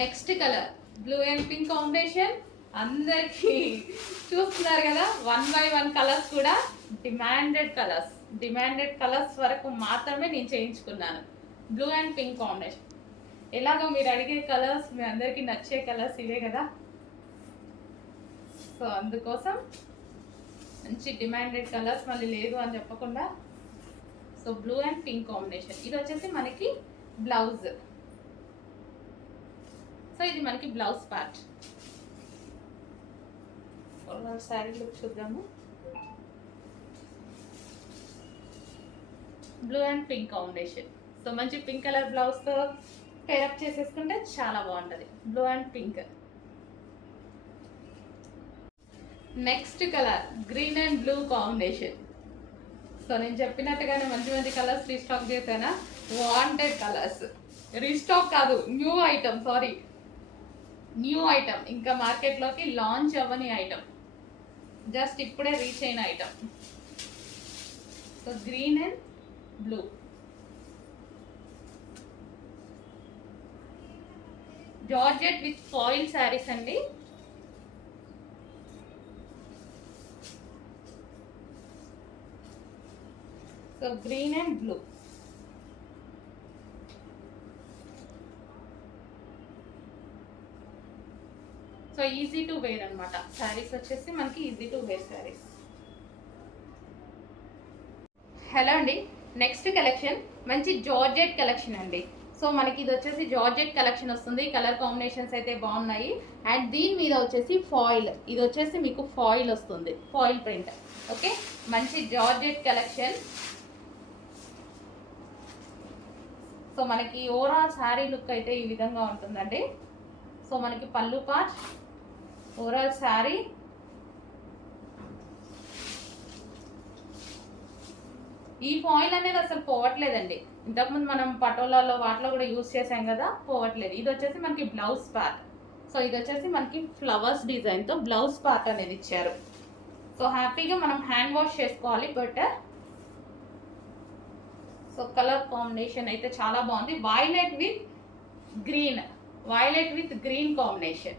Next colour blue and pink combination. అందరికి చూస్తున్నారు కదా, 1 by 1 కలర్స్ కూడా డిమాండెడ్ కలర్స్ వరకు మాత్రమే నేను చేయించుకున్నాను. Blue and pink combination. ఎలాగో మీరు అడిగే కలర్స్, మీ అందరికి నచ్చే కలర్స్ ఇవే కదా, సో అందుకోసం మంచి డిమాండెడ్ కలర్స్ మళ్ళీ లేదు అని చెప్పకుండా. So blue and pink combination. ఇది వచ్చేసి మనకి బ్లౌజ్. సో ఇది మనకి బ్లౌజ్ పార్ట్. శారీ లుక్ చూద్దాము. Blue and pink combination. So మంచి పింక్ కలర్ బ్లౌజ్తో పేరప్ చేసేసుకుంటే చాలా బాగుంటుంది. Blue and pink. Next colour green and blue combination. So నేను చెప్పినట్టుగానే మంచి మంచి కలర్స్ రీస్టాక్ చేశానా. వాంటెడ్ కలర్స్, రీస్టాక్ కాదు, న్యూ ఐటమ్, ఇంకా మార్కెట్లోకి లాంచ్ అవ్వని ఐటమ్, జస్ట్ ఇప్పుడే రీచ్ అయిన item. So green and blue. Georgette with foil saris అండి. So green and blue. So easy to wear అనమాట. శారీస్ వచ్చేసి మనకి easy to wear saris. Hello అండి, నెక్స్ట్ కలెక్షన్ మంచి జార్జెట్ కలెక్షన్ అండి. సో మనకి ఇది వచ్చేసి జార్జెట్ కలెక్షన్ వస్తుంది. కలర్ కాంబినేషన్స్ అయితే బాగున్నాయి. అండ్ దీని మీద వచ్చేసి ఫాయిల్, ఇది వచ్చేసి మీకు ఫాయిల్ వస్తుంది, ఫాయిల్ ప్రింట్. ఓకే, మంచి జార్జెట్ కలెక్షన్. సో మనకి ఓవరాల్ శారీ లుక్ అయితే ఈ విధంగా ఉంటుందండి. సో మనకి పళ్ళు పార్ట్, ఓవరాల్ శారీ. ఈ ఫాయిల్ అనేది అసలు పోవట్లేదండి. ఇంతకుముందు మనం పటోలాలో వాటిలో కూడా యూజ్ చేసాం కదా, పోవట్లేదు. ఇది వచ్చేసి మనకి బ్లౌజ్ పార్ట్. సో ఇది వచ్చేసి మనకి ఫ్లవర్స్ డిజైన్తో బ్లౌజ్ పార్ట్ అనేది ఇచ్చారు. సో హ్యాపీగా మనం హ్యాండ్ వాష్ చేసుకోవాలి బెటర్. సో కలర్ కాంబినేషన్ అయితే చాలా బాగుంది. Violet with green combination.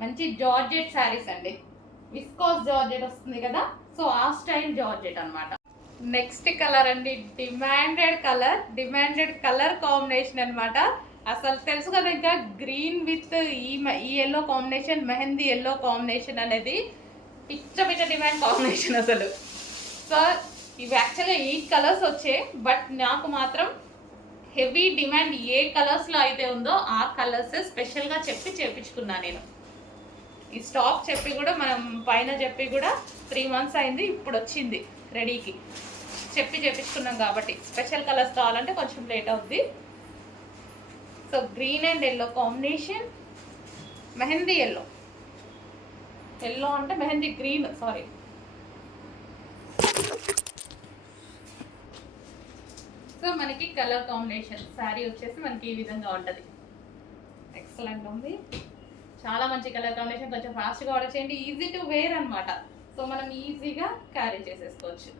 మంచి జార్జెట్ శారీస్ అండి. విస్కోస్ జార్జెట్ వస్తుంది కదా, సో ఆ స్టైల్ జార్జెట్ అనమాట. నెక్స్ట్ కలర్ అండి, డిమాండెడ్ కలర్ కాంబినేషన్ అనమాట. అసలు తెలుసు కదా, ఇంకా గ్రీన్ విత్ ఈ yellow combination, mehndi yellow combination అనేది పిచ్చ డిమాండ్ కాంబినేషన్ అసలు. సో ఇవి యాక్చువల్గా 8 కలర్స్ వచ్చాయి, బట్ నాకు మాత్రం హెవీ డిమాండ్ ఏ కలర్స్లో అయితే ఉందో ఆ కలర్స్ స్పెషల్గా చెప్పి చేయించుకున్నాను నేను. ఈ స్టాక్ చెప్పి కూడా, మనం పైన చెప్పి కూడా 3 months అయింది, ఇప్పుడు వచ్చింది రెడీకి. చెప్పి చేయించుకున్నాం కాబట్టి స్పెషల్ కలర్స్ కావాలంటే కొంచెం లేట్ అవుద్ది. So green and yellow combination, mehndi yellow అంటే మెహందీ గ్రీన్, సారీ. సో మనకి కలర్ కాంబినేషన్ శారీ వచ్చేసి మనకి ఈ విధంగా ఉంటుంది. ఎక్సలెంట్ ఉంది, చాలా మంచి కలర్ కాంబినేషన్. కొంచెం ఫాస్ట్గా ఆర్డర్ చేయండి, ఈజీ టు వేర్ అనమాట. సో మనం ఈజీగా క్యారీ చేసేసుకోవచ్చు.